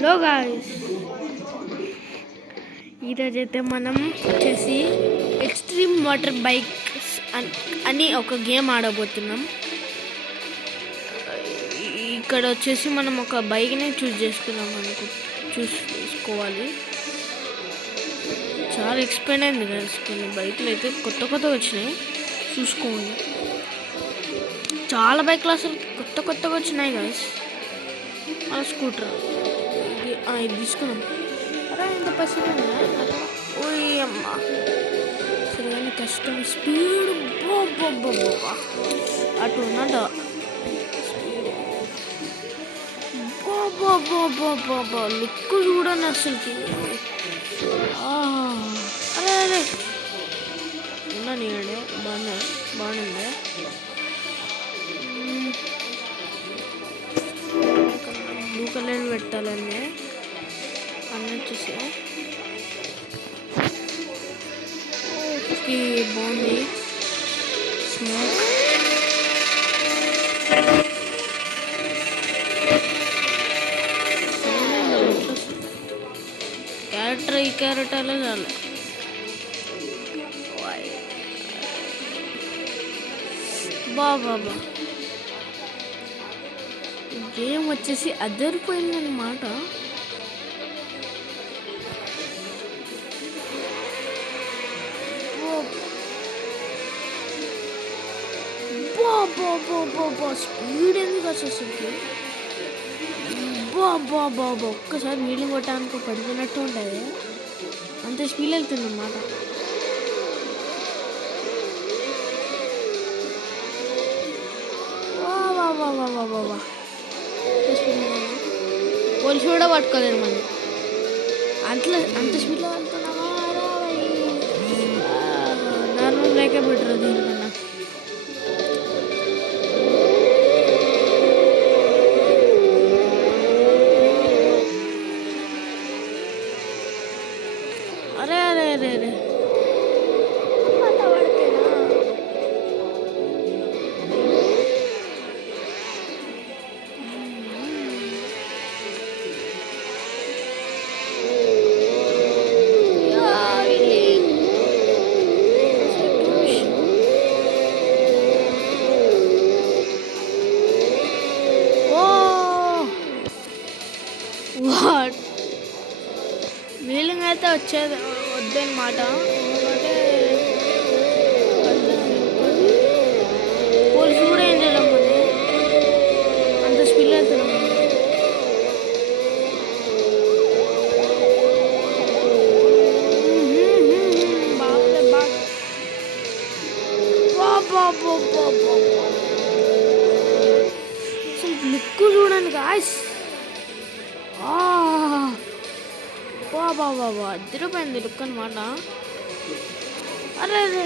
Hello guys, ఈరోజైతే మనం వచ్చేసి ఎక్స్ట్రీమ్ వాటర్ బైక్స్ అని ఒక గేమ్ ఆడబోతున్నాం. ఇక్కడ వచ్చేసి మనం ఒక బైక్ని చూసుకోవాలి. చాలా ఎక్స్పెండ్ అయింది గాయ్స్. కొన్ని బైక్లు అయితే కొత్తగా వచ్చినాయి, చూసుకోండి. చాలా బైక్లు అసలు కొత్తగా వచ్చినాయి గాయ్స్. మన స్కూటర్ ఇది తీసుకున్నాం. అరే ఇంత పసిగా ఓయ్ అమ్మ, సరే కానీ కష్టం. స్పీడ్ అటు ఉన్నట లుక్ చూడండి అసలుకి. అరే అరే ఉన్నా నేడే బాగుంది. బ్లూ కలర్ పెట్టాలండి అన్నీ వచ్చేసి. ఓకే, బాగుంది. స్మోక్ క్యారెక్టర్ చాలు. బాబా గేమ్ వచ్చేసి అదిరిపోయిందన్నమాట. స్పీడ్ ఎందుకు వచ్చేసరికి ఒక్కసారి నీళ్ళు కొట్టడానికి పడిపోయినట్టు ఉంటుంది. అంత స్పీడ్ వెళ్తుందన్నమాట. పోలీసు కూడా పట్టుకోలేరు మనం. అంత స్పీడ్లో వెళ్తున్నామా? నార్మల్ బ్రేకే బెటర్ దీనికన్నా. అరే అరే అరే అరే వీలింగ్ అయితే వద్దన్నమాట. ఎందుకంటే పోలీసు కూడా ఏం చేయడం అంత స్పీడ్ వెళ్తున్నాం. అసలు లుక్ చూడండి గాయ్స్. అదిరిపోయింది లుక్ అనమాట. అరే అరే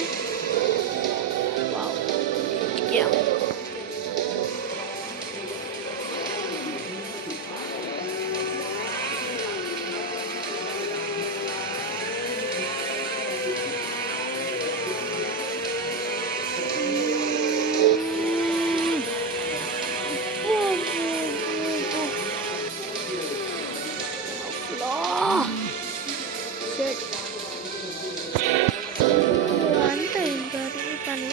అంత ఇంకా పని.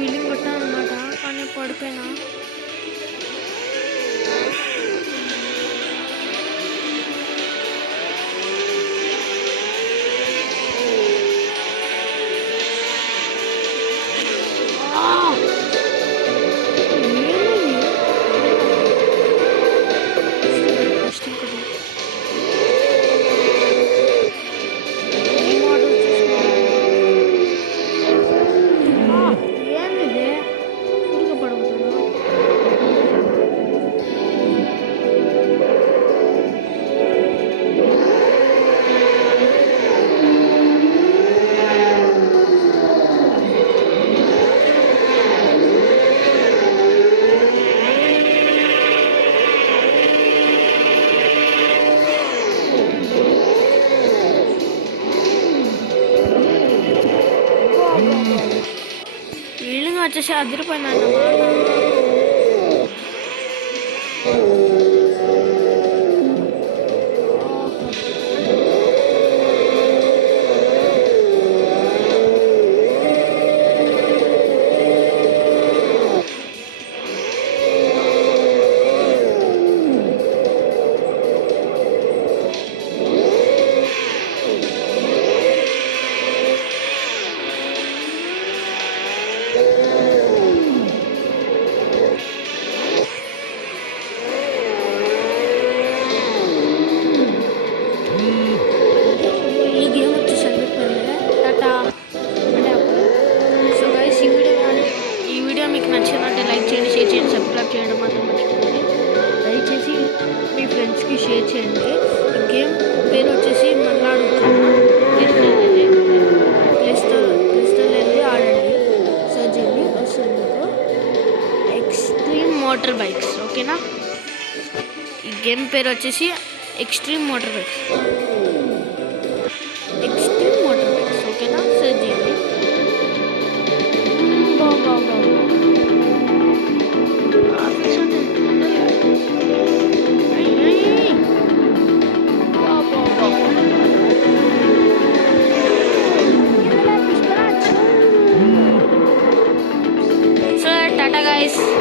వీలింగ్ కొట్టాను అనమాట, కానీ పడిపోయినా. Ah! బిల్డింగ్ వచ్చేసి అదిరిపోయింది అన్నమాట. ఈ గేమ్ వచ్చేసి అదిరిపోయింది. టాటా అంటే సో గైస్ ఈ వీడియో మీకు నచ్చినట్టే లైక్ చేయండి, షేర్ చేయండి, సబ్స్క్రైబ్ చేయడం మాత్రం మర్చిపోండి. దయచేసి మీ ఫ్రెండ్స్కి షేర్ చేయండి. ఈ గేమ్ పేరు వచ్చేసి మళ్ళీ అడుగుతున్నా, ప్లేస్టోర్ వెళ్ళి ఆడండి, సర్చ్ చేయండి, వస్తుంది మీకు. ఎక్స్ట్రీమ్ మోటార్ బైక్స్, ఓకేనా? ఈ గేమ్ పేరు వచ్చేసి ఎక్స్ట్రీమ్ మోటార్ బైక్స్, ఓకేనా? సర్చ్ చేయండి. సో టాటా గైస్.